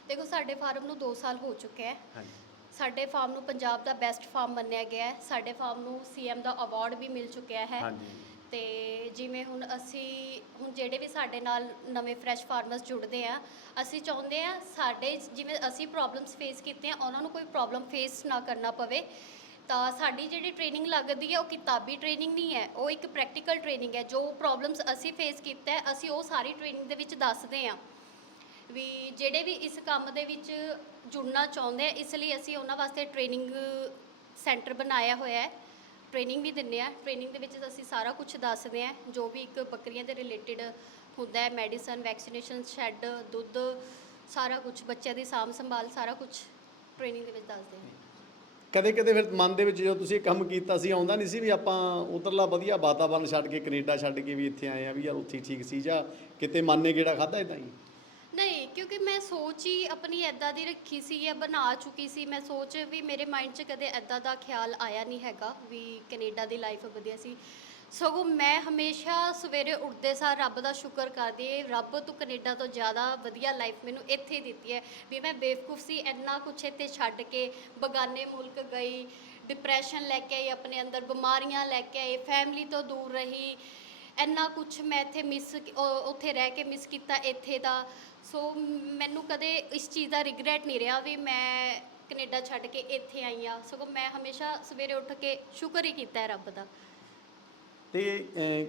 ਦੇਖੋ ਸਾਡੇ ਫਾਰਮ ਨੂੰ 2 ਸਾਲ ਹੋ ਚੁੱਕੇ ਹੈ। ਹਾਂਜੀ। ਸਾਡੇ ਫਾਰਮ ਨੂੰ ਪੰਜਾਬ ਦਾ ਬੈਸਟ ਫਾਰਮ ਮੰਨਿਆ ਗਿਆ ਹੈ। ਸਾਡੇ ਫਾਰਮ ਨੂੰ ਸੀਐਮ ਦਾ ਅਵਾਰਡ ਵੀ ਮਿਲ ਚੁੱਕਿਆ ਹੈ। ਹਾਂਜੀ। ਤੇ ਜਿਵੇਂ ਹੁਣ ਅਸੀਂ ਹੁਣ ਜਿਹੜੇ ਵੀ ਸਾਡੇ ਨਾਲ ਨਵੇਂ ਫਰੈਸ਼ ਫਾਰਮਰਸ ਜੁੜਦੇ ਆ ਅਸੀਂ ਚਾਹੁੰਦੇ ਆ ਸਾਡੇ ਜਿਵੇਂ ਅਸੀਂ ਪ੍ਰੋਬਲਮਸ ਫੇਸ ਕੀਤੇ ਆ ਉਹਨਾਂ ਨੂੰ ਕੋਈ ਪ੍ਰੋਬਲਮ ਫੇਸ ਨਾ ਕਰਨਾ ਪਵੇ। ਤਾਂ ਸਾਡੀ ਜਿਹੜੀ ਟ੍ਰੇਨਿੰਗ ਲੱਗਦੀ ਹੈ ਉਹ ਕਿਤਾਬੀ ਟ੍ਰੇਨਿੰਗ ਨਹੀਂ ਹੈ ਉਹ ਇੱਕ ਪ੍ਰੈਕਟੀਕਲ ਟ੍ਰੇਨਿੰਗ ਹੈ। ਜੋ ਪ੍ਰੋਬਲਮਸ ਅਸੀਂ ਫੇਸ ਕੀਤਾ ਅਸੀਂ ਉਹ ਸਾਰੀ ਟ੍ਰੇਨਿੰਗ ਦੇ ਵਿੱਚ ਦੱਸਦੇ ਆ ਵੀ ਜਿਹੜੇ ਵੀ ਇਸ ਕੰਮ ਦੇ ਵਿੱਚ ਜੁੜਨਾ ਚਾਹੁੰਦੇ ਆ, ਇਸ ਲਈ ਅਸੀਂ ਉਹਨਾਂ ਵਾਸਤੇ ਟ੍ਰੇਨਿੰਗ ਸੈਂਟਰ ਬਣਾਇਆ ਹੋਇਆ ਹੈ। ਟ੍ਰੇਨਿੰਗ ਵੀ ਦਿੰਦੇ ਆ ਟ੍ਰੇਨਿੰਗ ਦੇ ਵਿੱਚ ਅਸੀਂ ਸਾਰਾ ਕੁਝ ਦੱਸਦੇ ਆ ਜੋ ਵੀ ਇੱਕ ਬੱਕਰੀਆਂ ਦੇ ਰਿਲੇਟਡ ਹੁੰਦਾ ਹੈ ਮੈਡੀਸਨ ਵੈਕਸੀਨੇਸ਼ਨ ਸ਼ੈੱਡ ਦੁੱਧ, ਸਾਰਾ ਕੁਝ ਬੱਚਿਆਂ ਦੀ ਸਾਂਭ ਸੰਭਾਲ, ਸਾਰਾ ਕੁਝ ਟ੍ਰੇਨਿੰਗ ਦੇ ਵਿੱਚ ਦੱਸਦੇ ਆ ਕਦੇ ਕਦੇ ਫਿਰ ਮਨ ਦੇ ਵਿੱਚ ਜਦੋਂ ਤੁਸੀਂ ਕੰਮ ਕੀਤਾ ਸੀ, ਆਉਂਦਾ ਨਹੀਂ ਸੀ ਵੀ ਆਪਾਂ ਉਧਰਲਾ ਵਧੀਆ ਵਾਤਾਵਰਨ ਛੱਡ ਕੇ, ਕੈਨੇਡਾ ਛੱਡ ਕੇ ਵੀ ਇੱਥੇ ਆਏ ਆ ਵੀ ਯਾਰ ਉੱਥੇ ਠੀਕ ਸੀ ਜਾਂ ਕਿਤੇ ਮਨ ਨੇ ਕਿਹੜਾ ਖਾਦਾ ਇਦਾਂ ਹੀ? ਨਹੀਂ, ਕਿਉਂਕਿ ਮੈਂ ਸੋਚ ਹੀ ਆਪਣੀ ਐਦਾਂ ਦੀ ਰੱਖੀ ਸੀ ਜਾਂ ਬਣਾ ਚੁੱਕੀ ਸੀ। ਮੈਂ ਸੋਚ ਵੀ ਮੇਰੇ ਮਾਈਂਡ 'ਚ ਕਦੇ ਐਦਾਂ ਦਾ ਖਿਆਲ ਆਇਆ ਨਹੀਂ ਹੈਗਾ ਵੀ ਕੈਨੇਡਾ ਦੀ ਲਾਈਫ ਵਧੀਆ ਸੀ। ਸਗੋਂ ਮੈਂ ਹਮੇਸ਼ਾ ਸਵੇਰੇ ਉੱਠਦੇ ਸਾਰ ਰੱਬ ਦਾ ਸ਼ੁਕਰ ਕਰਦੀ ਹਾਂ, ਰੱਬ ਤੂੰ ਕੈਨੇਡਾ ਤੋਂ ਜ਼ਿਆਦਾ ਵਧੀਆ ਲਾਈਫ ਮੈਨੂੰ ਇੱਥੇ ਦਿੱਤੀ ਹੈ। ਵੀ ਮੈਂ ਬੇਵਕੂਫ ਸੀ, ਇੰਨਾ ਕੁਛ ਇੱਥੇ ਛੱਡ ਕੇ ਬਗਾਨੇ ਮੁਲਕ ਗਈ ਡਿਪਰੈਸ਼ਨ ਲੈ ਕੇ ਆਈ, ਆਪਣੇ ਅੰਦਰ ਬਿਮਾਰੀਆਂ ਲੈ ਕੇ ਆਈ ਫੈਮਿਲੀ ਤੋਂ ਦੂਰ ਰਹੀ। ਇੰਨਾ ਕੁਛ ਮੈਂ ਇੱਥੇ ਮਿਸ ਉੱਥੇ ਰਹਿ ਕੇ ਮਿਸ ਕੀਤਾ ਇੱਥੇ ਦਾ। ਸੋ ਮੈਨੂੰ ਕਦੇ ਇਸ ਚੀਜ਼ ਦਾ ਰਿਗਰੈਟ ਨਹੀਂ ਰਿਹਾ ਵੀ ਮੈਂ ਕੈਨੇਡਾ ਛੱਡ ਕੇ ਇੱਥੇ ਆਈ ਆ ਸਗੋਂ ਮੈਂ ਹਮੇਸ਼ਾ ਸਵੇਰੇ ਉੱਠ ਕੇ ਸ਼ੁਕਰ ਹੀ ਕੀਤਾ ਹੈ ਰੱਬ ਦਾ। ਤੇ ਅਹ,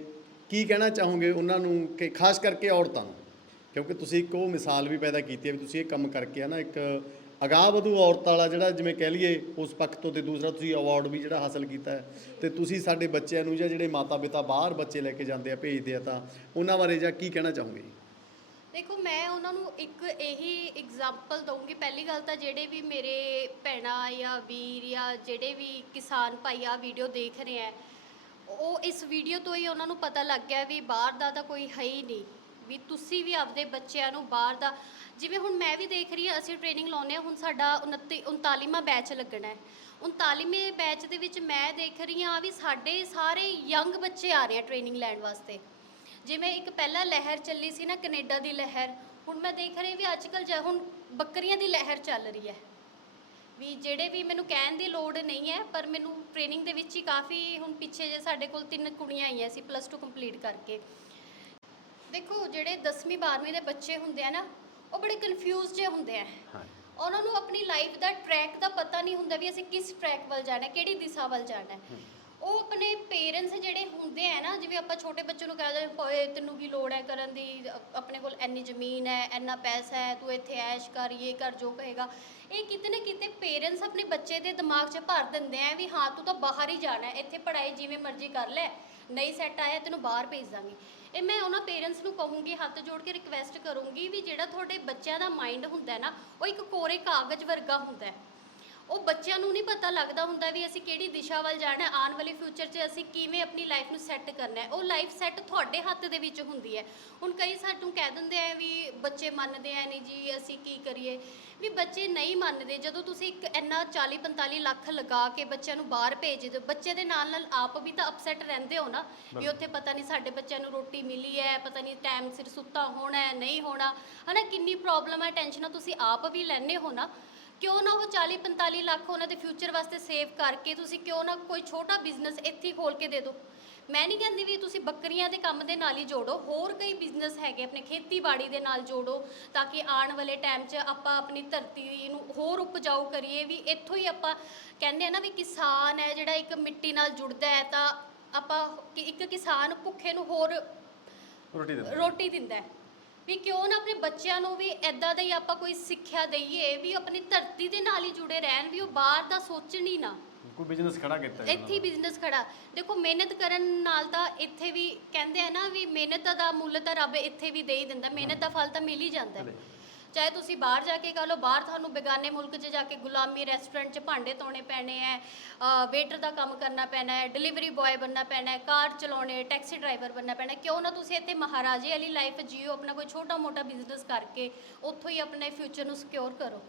ਕੀ ਕਹਿਣਾ ਚਾਹੋਗੇ ਉਹਨਾਂ ਨੂੰ ਕਿ ਖਾਸ ਕਰਕੇ ਔਰਤਾਂ ਨੂੰ? ਕਿਉਂਕਿ ਤੁਸੀਂ ਇੱਕ ਉਹ ਮਿਸਾਲ ਵੀ ਪੈਦਾ ਕੀਤੀ ਹੈ ਵੀ ਤੁਸੀਂ ਇਹ ਕੰਮ ਕਰਕੇ ਆ ਨਾ ਇੱਕ ਅਗਾਹ ਵਧੂ ਔਰਤ ਵਾਲਾ ਜਿਹੜਾ ਜਿਵੇਂ ਕਹਿ ਲਈਏ ਉਸ ਪੱਖ ਤੋਂ ਤੇ ਦੂਸਰਾ ਤੁਸੀਂ ਅਵਾਰਡ ਵੀ ਜਿਹੜਾ ਹਾਸਲ ਕੀਤਾ ਹੈ। ਤੇ ਤੁਸੀਂ ਸਾਡੇ ਬੱਚਿਆਂ ਨੂੰ ਜਾਂ ਜਿਹੜੇ ਮਾਤਾ ਪਿਤਾ ਬਾਹਰ ਬੱਚੇ ਲੈ ਕੇ ਜਾਂਦੇ ਆ ਭੇਜਦੇ ਆ ਤਾਂ ਉਹਨਾਂ ਬਾਰੇ ਜਾਂ ਕੀ ਕਹਿਣਾ ਚਾਹੋਗੇ? ਦੇਖੋ, ਮੈਂ ਉਹਨਾਂ ਨੂੰ ਇੱਕ ਇਹੀ ਐਗਜ਼ਾਮਪਲ ਦਊਂਗੀ। ਪਹਿਲੀ ਗੱਲ ਤਾਂ ਜਿਹੜੇ ਵੀ ਮੇਰੇ ਭੈਣਾਂ ਜਾਂ ਵੀਰ ਜਾਂ ਜਿਹੜੇ ਵੀ ਕਿਸਾਨ ਭਾਈ ਆ ਵੀਡੀਓ ਦੇਖ ਰਹੇ ਆ ਉਹ ਇਸ ਵੀਡੀਓ ਤੋਂ ਹੀ ਉਹਨਾਂ ਨੂੰ ਪਤਾ ਲੱਗ ਗਿਆ ਵੀ ਬਾਹਰ ਦਾ ਤਾਂ ਕੋਈ ਹੈ ਹੀ ਨਹੀਂ, ਵੀ ਤੁਸੀਂ ਵੀ ਆਪਦੇ ਬੱਚਿਆਂ ਨੂੰ ਬਾਹਰ ਦਾ, ਜਿਵੇਂ ਹੁਣ ਮੈਂ ਵੀ ਦੇਖ ਰਹੀ ਹਾਂ, ਅਸੀਂ ਟ੍ਰੇਨਿੰਗ ਲਾਉਂਦੇ ਹਾਂ, ਹੁਣ ਸਾਡਾ 29 39ਵਾਂ ਬੈਚ ਲੱਗਣਾ ਹੈ। 39ਵੇਂ ਬੈਚ ਦੇ ਵਿੱਚ ਮੈਂ ਦੇਖ ਰਹੀ ਹਾਂ ਵੀ ਸਾਡੇ ਸਾਰੇ ਯੰਗ ਬੱਚੇ ਆ ਰਹੇ ਆ ਟ੍ਰੇਨਿੰਗ ਲੈਣ ਵਾਸਤੇ। ਜਿਵੇਂ ਇੱਕ ਪਹਿਲਾਂ ਲਹਿਰ ਚੱਲੀ ਸੀ ਨਾ ਕੈਨੇਡਾ ਦੀ ਲਹਿਰ ਹੁਣ ਮੈਂ ਦੇਖ ਰਹੀ ਵੀ ਅੱਜ ਕੱਲ ਹੁਣ ਬੱਕਰੀਆਂ ਦੀ ਲਹਿਰ ਚੱਲ ਰਹੀ ਹੈ। ਵੀ ਜਿਹੜੇ ਵੀ ਮੈਨੂੰ ਕਹਿਣ ਦੀ ਲੋੜ ਨਹੀਂ ਹੈ ਪਰ ਮੈਨੂੰ ਟ੍ਰੇਨਿੰਗ ਦੇ ਵਿੱਚ ਹੀ ਕਾਫੀ ਹੁਣ ਪਿੱਛੇ ਜੇ ਸਾਡੇ ਕੋਲ ਤਿੰਨ ਕੁੜੀਆਂ ਆਈਆਂ ਸੀ ਪਲੱਸ 2 ਕੰਪਲੀਟ ਕਰਕੇ। ਦੇਖੋ ਜਿਹੜੇ 10ਵੀਂ 12ਵੀਂ ਦੇ ਬੱਚੇ ਹੁੰਦੇ ਆ ਨਾ ਉਹ ਬੜੇ ਕਨਫਿਊਜ਼ ਜੇ ਹੁੰਦੇ ਆ। ਹਾਂ ਉਹਨਾਂ ਨੂੰ ਆਪਣੀ ਲਾਈਫ ਦਾ ਟਰੈਕ ਦਾ ਪਤਾ ਨਹੀਂ ਹੁੰਦਾ ਵੀ ਅਸੀਂ ਕਿਸ ਟਰੈਕ ਵੱਲ ਜਾਣਾ ਕਿਹੜੀ ਦਿਸ਼ਾ ਵੱਲ ਜਾਣਾ ਹੈ। ਉਹ ਆਪਣੇ ਪੇਰੈਂਟਸ ਜਿਹੜੇ ਹੁੰਦੇ ਆ ਨਾ, ਜਿਵੇਂ ਆਪਾਂ ਛੋਟੇ ਬੱਚੇ ਨੂੰ ਕਹਿੰਦੇ ਹੋਏ ਤੈਨੂੰ ਕੀ ਲੋੜ ਹੈ ਕਰਨ ਦੀ? ਆਪਣੇ ਕੋਲ ਇੰਨੀ ਜ਼ਮੀਨ ਹੈ, ਇੰਨਾ ਪੈਸਾ ਹੈ, ਤੂੰ ਇੱਥੇ ਐਸ਼ ਕਰ ਇਹ ਕਰ, ਜੋ ਕਹੇਗਾ। ਇਹ ਕਿਤੇ ਨਾ ਕਿਤੇ ਪੇਰੈਂਟਸ ਆਪਣੇ ਬੱਚੇ ਦੇ ਦਿਮਾਗ 'ਚ ਭਰ ਦਿੰਦੇ ਆ ਵੀ ਹਾਂ, ਤੂੰ ਤਾਂ ਬਾਹਰ ਹੀ ਜਾਣਾ ਹੈ, ਇੱਥੇ ਪੜ੍ਹਾਈ ਜਿਵੇਂ ਮਰਜ਼ੀ ਕਰ ਲੈ, ਨਹੀਂ ਸੈੱਟ ਆਇਆ, ਤੈਨੂੰ ਬਾਹਰ ਭੇਜ ਦਾਂਗੇ। ਇਹ ਮੈਂ ਉਹਨਾਂ ਪੇਰੈਂਟਸ ਨੂੰ ਕਹੂੰਗੀ, ਹੱਥ ਜੋੜ ਕੇ ਰਿਕਵੈਸਟ ਕਰੂੰਗੀ ਵੀ ਜਿਹੜਾ ਤੁਹਾਡੇ ਬੱਚਿਆਂ ਦਾ ਮਾਈਂਡ ਹੁੰਦਾ ਨਾ, ਉਹ ਇੱਕ ਕੋਰੇ ਕਾਗਜ਼ ਵਰਗਾ ਹੁੰਦਾ ਉਹ ਬੱਚਿਆਂ ਨੂੰ ਨਹੀਂ ਪਤਾ ਲੱਗਦਾ ਹੁੰਦਾ ਵੀ ਅਸੀਂ ਕਿਹੜੀ ਦਿਸ਼ਾ ਵੱਲ ਜਾਣਾ ਹੈ ਆਉਣ ਵਾਲੇ ਫਿਊਚਰ 'ਚ ਅਸੀਂ ਕਿਵੇਂ ਆਪਣੀ ਲਾਈਫ ਨੂੰ ਸੈੱਟ ਕਰਨਾ ਹੈ। ਉਹ ਲਾਈਫ ਸੈੱਟ ਤੁਹਾਡੇ ਹੱਥ ਦੇ ਵਿੱਚ ਹੁੰਦੀ ਹੈ। ਹੁਣ ਕਈ ਸਾਨੂੰ ਕਹਿ ਦਿੰਦੇ ਆ ਵੀ ਬੱਚੇ ਮੰਨਦੇ ਆ ਨਹੀਂ ਜੀ ਅਸੀਂ ਕੀ ਕਰੀਏ? ਵੀ ਬੱਚੇ ਨਹੀਂ ਮੰਨਦੇ। ਜਦੋਂ ਤੁਸੀਂ ਇੱਕ ਇੰਨਾ 40 45 ਲੱਖ ਲਗਾ ਕੇ ਬੱਚਿਆਂ ਨੂੰ ਬਾਹਰ ਭੇਜ ਦਿਓ ਬੱਚੇ ਦੇ ਨਾਲ ਨਾਲ ਆਪ ਵੀ ਤਾਂ ਅਪਸੈਟ ਰਹਿੰਦੇ ਹੋ ਨਾ ਵੀ ਉੱਥੇ ਪਤਾ ਨਹੀਂ ਸਾਡੇ ਬੱਚਿਆਂ ਨੂੰ ਰੋਟੀ ਮਿਲੀ ਹੈ ਪਤਾ ਨਹੀਂ ਟਾਈਮ ਸਿਰ ਸੁੱਤਾ ਹੋਣਾ ਹੈ ਨਹੀਂ ਹੋਣਾ। ਹਨਾ ਕਿੰਨੀ ਪ੍ਰੋਬਲਮ ਹੈ ਟੈਨਸ਼ਨਾਂ ਤੁਸੀਂ ਆਪ ਵੀ ਲੈਂਦੇ ਹੋ ਨਾ। ਕਿਉਂ ਨਾ ਉਹ 40 45 ਲੱਖ ਉਹਨਾਂ ਦੇ ਫਿਊਚਰ ਵਾਸਤੇ ਸੇਵ ਕਰਕੇ ਤੁਸੀਂ ਕਿਉਂ ਨਾ ਕੋਈ ਛੋਟਾ ਬਿਜ਼ਨਸ ਇੱਥੇ ਖੋਲ ਕੇ ਦੇ ਦਿਓ? ਮੈਂ ਨਹੀਂ ਕਹਿੰਦੀ ਵੀ ਤੁਸੀਂ ਬੱਕਰੀਆਂ ਦੇ ਕੰਮ ਦੇ ਨਾਲ ਹੀ ਜੋੜੋ ਹੋਰ ਕਈ ਬਿਜ਼ਨਸ ਹੈਗੇ ਆਪਣੇ ਖੇਤੀਬਾੜੀ ਦੇ ਨਾਲ ਜੋੜੋ ਤਾਂ ਕਿ ਆਉਣ ਵਾਲੇ ਟਾਈਮ 'ਚ ਆਪਾਂ ਆਪਣੀ ਧਰਤੀ ਨੂੰ ਹੋਰ ਉਪਜਾਊ ਕਰੀਏ ਵੀ ਇੱਥੋਂ ਹੀ ਆਪਾਂ ਕਹਿੰਦੇ ਆ ਨਾ ਵੀ ਕਿਸਾਨ ਹੈ ਜਿਹੜਾ ਇੱਕ ਮਿੱਟੀ ਨਾਲ ਜੁੜਦਾ ਹੈ ਤਾਂ ਆਪਾਂ ਕਿ ਇੱਕ ਕਿਸਾਨ ਭੁੱਖੇ ਨੂੰ ਹੋਰ ਰੋਟੀ ਦੇ ਰੋਟੀ ਦਿੰਦਾ ਹੈ। ਵੀ ਕਿਉਂ ਨਾ ਆਪਣੇ ਬੱਚਿਆਂ ਨੂੰ ਵੀ ਐਦਾਂ ਦਾ ਹੀ ਆਪਾਂ ਕੋਈ ਸਿੱਖਿਆ ਦਈਏ ਵੀ ਆਪਣੀ ਧਰਤੀ ਦੇ ਨਾਲ ਹੀ ਜੁੜੇ ਰਹਿਣ ਵੀ ਉਹ ਬਾਹਰ ਦਾ ਸੋਚਣ ਹੀ ਨਾ। ਕੋਈ ਬਿਜ਼ਨਸ ਖੜਾ ਕੀਤਾ ਇੱਥੇ ਬਿਜ਼ਨਸ ਖੜਾ। ਦੇਖੋ ਮਿਹਨਤ ਕਰਨ ਨਾਲ ਤਾਂ ਇੱਥੇ ਵੀ ਕਹਿੰਦੇ ਆ ਨਾ ਵੀ ਮਿਹਨਤ ਦਾ ਮੁੱਲ ਤਾਂ ਰੱਬ ਇੱਥੇ ਵੀ ਦੇ ਹੀ ਦਿੰਦਾ। ਮਿਹਨਤ ਦਾ ਫਲ ਤਾਂ ਮਿਲ ਹੀ ਜਾਂਦਾ। ਹੈ। ਚਾਹੇ ਤੁਸੀਂ ਬਾਹਰ ਜਾ ਕੇ ਕਰ ਲਓ, ਬਾਹਰ ਤੁਹਾਨੂੰ ਬੇਗਾਨੇ ਮੁਲਕ 'ਚ ਜਾ ਕੇ ਗੁਲਾਮੀ ਰੈਸਟੋਰੈਂਟ 'ਚ ਭਾਂਡੇ ਧੋਣੇ ਪੈਣੇ ਹੈ ਵੇਟਰ ਦਾ ਕੰਮ ਕਰਨਾ ਪੈਣਾ ਹੈ ਡਿਲੀਵਰੀ ਬॉय ਬਣਨਾ ਪੈਣਾ ਹੈ ਕਾਰ ਚਲਾਉਣੇ ਟੈਕਸੀ ਡਰਾਈਵਰ ਬਣਨਾ ਪੈਣਾ ਕਿਉਂ ਨਾ ਤੁਸੀਂ ਇੱਥੇ ਮਹਾਰਾਜੇ ਵਾਲੀ ਲਾਈਫ ਜੀਓ, ਆਪਣਾ ਕੋਈ ਛੋਟਾ ਮੋਟਾ ਬਿਜ਼ਨਸ ਕਰਕੇ, ਉੱਥੋਂ ਹੀ ਆਪਣੇ ਫਿਊਚਰ ਨੂੰ ਸਿਕਿਉਰ ਕਰੋ।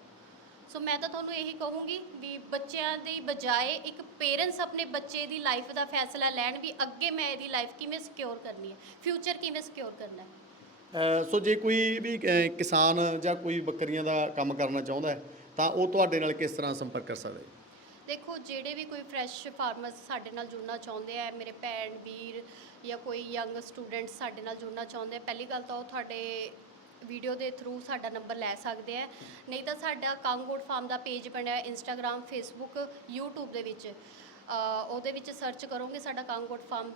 ਸੋ ਮੈਂ ਤਾਂ ਤੁਹਾਨੂੰ ਇਹੀ ਕਹੂੰਗੀ ਵੀ ਬੱਚਿਆਂ ਦੀ ਬਜਾਏ ਇੱਕ ਪੇਰੈਂਟਸ ਆਪਣੇ ਬੱਚੇ ਦੀ ਲਾਈਫ ਦਾ ਫੈਸਲਾ ਲੈਣ ਵੀ ਅੱਗੇ ਮੈਂ ਇਹਦੀ ਲਾਈਫ ਕਿਵੇਂ ਸਿਕਿਉਰ ਕਰਨੀ ਹੈ ਫਿਊਚਰ ਕਿਵੇਂ ਸਿਕਿਉਰ ਕਰਨਾ ਹੈ ਸੋ ਜੇ ਕੋਈ ਵੀ ਅ, ਕਿਸਾਨ ਜਾਂ ਕੋਈ ਬੱਕਰੀਆਂ ਦਾ ਕੰਮ ਕਰਨਾ ਚਾਹੁੰਦਾ ਹੈ ਤਾਂ ਉਹ ਤੁਹਾਡੇ ਨਾਲ ਕਿਸ ਤਰ੍ਹਾਂ ਸੰਪਰਕ ਕਰ ਸਕਦਾ ਹੈ? ਦੇਖੋ ਜਿਹੜੇ ਵੀ ਕੋਈ ਫਰੈਸ਼ ਫਾਰਮਰਸ ਸਾਡੇ ਨਾਲ ਜੁੜਨਾ ਚਾਹੁੰਦੇ ਆ ਮੇਰੇ ਭੈਣ ਵੀਰ ਜਾਂ ਕੋਈ ਯੰਗ ਸਟੂਡੈਂਟ ਸਾਡੇ ਨਾਲ ਜੁੜਨਾ ਚਾਹੁੰਦੇ ਆ ਪਹਿਲੀ ਗੱਲ ਤਾਂ ਉਹ ਤੁਹਾਡੇ ਵੀਡੀਓ ਦੇ ਥਰੂ ਸਾਡਾ ਨੰਬਰ ਲੈ ਸਕਦੇ ਆ ਨਹੀਂ ਤਾਂ ਸਾਡਾ ਕਾਂਗੋਟ ਫਾਰਮ ਦਾ ਪੇਜ ਬਣਿਆ ਇੰਸਟਾਗ੍ਰam ਫੇਸਬੁੱਕ YouTube ਦੇ ਵਿੱਚ। ਅ, ਉਹਦੇ ਵਿੱਚ ਸਰਚ ਕਰੋਗੇ ਸਾਡਾ ਕਾਂਗੋਟ ਫਾਰਮ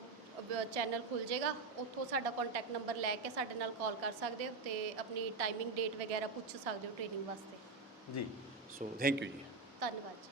ਚੈਨਲ ਖੁੱਲ ਜਾਏਗਾ ਉੱਥੋਂ ਸਾਡਾ ਕੰਟੈਕਟ ਨੰਬਰ ਲੈ ਕੇ ਸਾਡੇ ਨਾਲ ਕਾਲ ਕਰ ਸਕਦੇ ਹੋ ਤੇ ਆਪਣੀ ਟਾਈਮਿੰਗ ਡੇਟ ਵਗੈਰਾ ਪੁੱਛ ਸਕਦੇ ਹੋ ਟ੍ਰੇਨਿੰਗ ਵਾਸਤੇ। ਜੀ ਸੋ ਥੈਂਕ ਯੂ ਜੀ। ਧੰਨਵਾਦ ਜੀ।